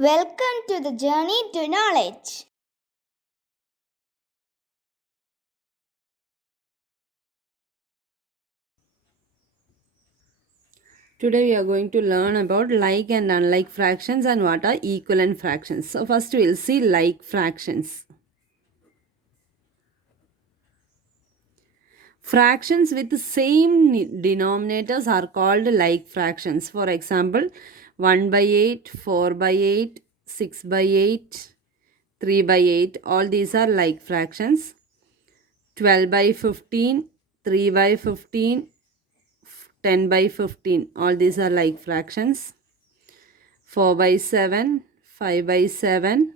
Welcome to the journey to knowledge. Today we are going to learn about like and unlike fractions and what are equivalent fractions. So first we will see like fractions. Fractions with the same denominators are called like fractions. For example, 1 by 8, 4 by 8, 6 by 8, 3 by 8. All these are like fractions. 12 by 15, 3 by 15, 10 by 15. All these are like fractions. 4 by 7, 5 by 7,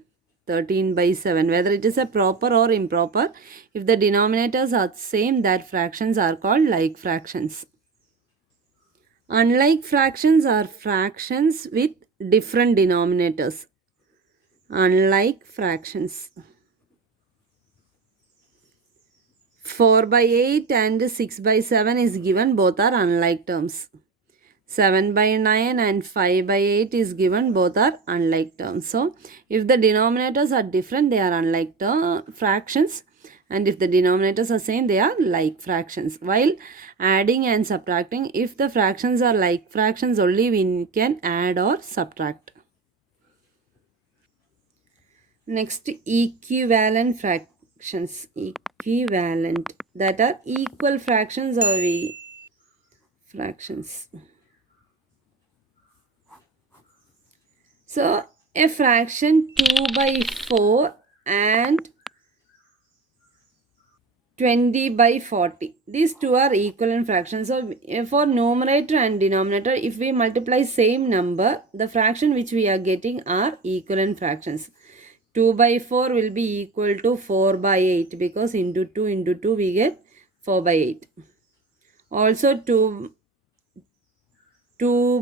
13 by 7. Whether it is a proper or improper, if the denominators are same, that fractions are called like fractions. Unlike fractions are fractions with different denominators. Unlike fractions. 4 by 8 and 6 by 7 is given, both are unlike terms. 7 by 9 and 5 by 8 is given, both are unlike terms. So if the denominators are different, they are unlike fractions, and if the denominators are same, they are like fractions. While adding and subtracting, if the fractions are like fractions only, we can add or subtract. Next, equivalent fractions. Equivalent, that are equal fractions or fractions. So a fraction 2 by 4 and 20 by 40. These two are equivalent fractions. So for numerator and denominator, if we multiply same number, the fraction which we are getting are equivalent fractions. 2 by 4 will be equal to 4 by 8 because into 2 we get 4 by 8. Also 2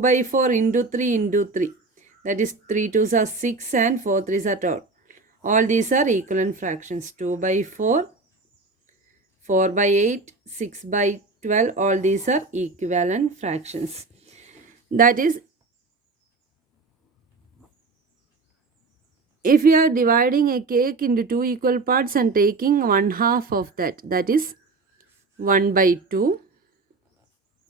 by 4 into 3. That is 3 2s are 6 and 4 3s are 12. All these are equivalent fractions. 2 by 4, 4 by 8, 6 by 12. All these are equivalent fractions. That is, if we are dividing a cake into two equal parts and taking one half of that, that is 1 by 2.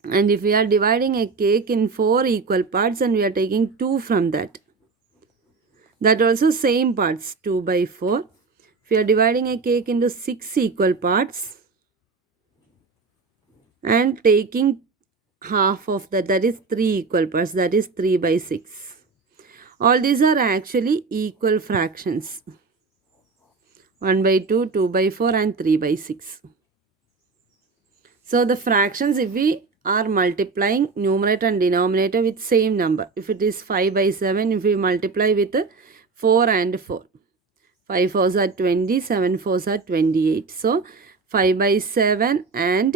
And if we are dividing a cake in 4 equal parts and we are taking 2 from that, that also same parts, 2 by 4. If you are dividing a cake into 6 equal parts and taking half of that, that is 3 equal parts, that is 3 by 6. All these are actually equal fractions. 1 by 2, 2 by 4 and 3 by 6. So the fractions, if we are multiplying numerator and denominator with same number, if it is 5 by 7, if we multiply with 4 and 4. 5 fours are 20, 7 fours are 28. So 5 by 7 and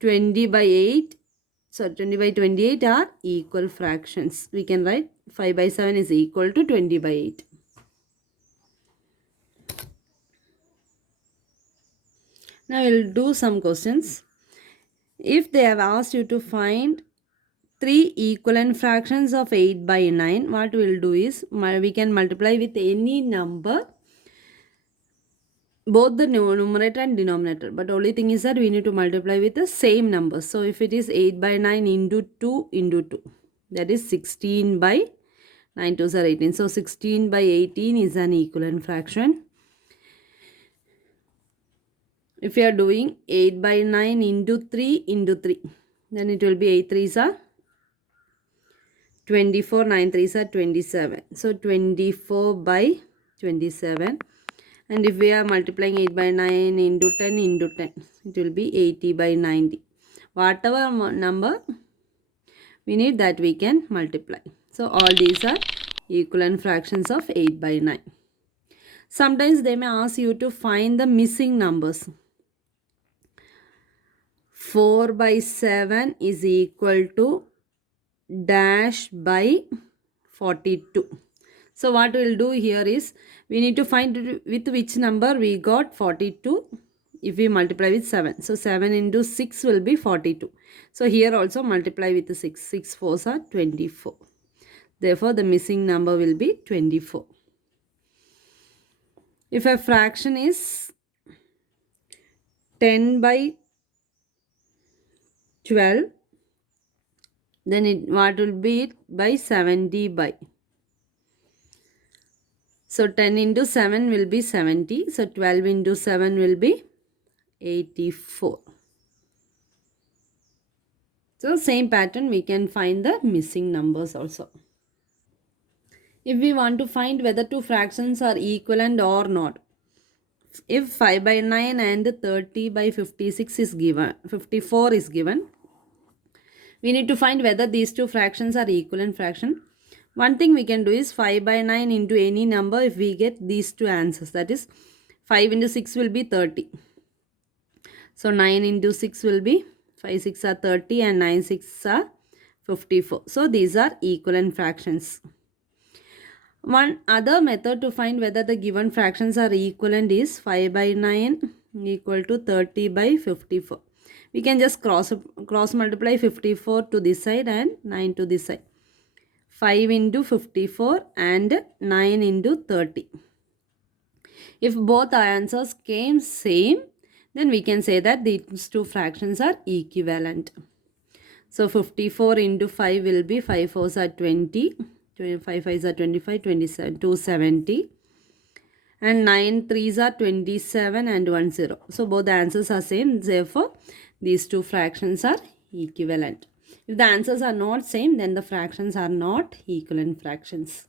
20 by 8, so 20 by 28 are equal fractions. We can write 5 by 7 is equal to 20 by 8. Now we'll do some questions. If they have asked you to find 3 equivalent fractions of 8 by 9, what we'll do is we can multiply with any number, both the numerator and denominator, but only thing is that we need to multiply with the same number. So if it is 8 by 9 into 2, that is 16 by 9 2s are 18. So 16 by 18 is an equivalent fraction. If you are doing 8 by 9 into 3, then it will be 8 3s are 24, 9 3s are 27. So 24 by 27. And if we are multiplying 8 by 9 into 10, it will be 80 by 90. Whatever number we need, that we can multiply. So all these are equivalent fractions of 8 by 9. Sometimes they may ask you to find the missing numbers. 4 by 7 is equal to dash by 42. So what we will do here is, we need to find with which number we got 42 if we multiply with 7. So 7 into 6 will be 42. So here also multiply with the 6. 6 4s are 24. Therefore, the missing number will be 24. If a fraction is 10 by 12, then what will be by 70 by. So 10 into 7 will be 70. So 12 into 7 will be 84. So same pattern we can find the missing numbers also. If we want to find whether two fractions are equivalent or not, if 5 by 9 and 30 by 56 is given, 54 is given, we need to find whether these two fractions are equivalent fraction. One thing we can do is 5 by 9 into any number if we get these two answers. That is 5 into 6 will be 30. So 9 into 6 will be 5 6 are 30 and 9 6 are 54. So these are equivalent fractions. One other method to find whether the given fractions are equivalent is 5 by 9 equal to 30 by 54. We can just cross multiply 54 to this side and 9 to this side. 5 into 54 and 9 into 30. If both answers came same, then we can say that these two fractions are equivalent. So 54 into 5 will be 5 4s are 20, 5 5s are 25, 27, 270. And 9 3s are 27 and 1 0. So both the answers are same. Therefore, these two fractions are equivalent. If the answers are not same, then the fractions are not equivalent fractions.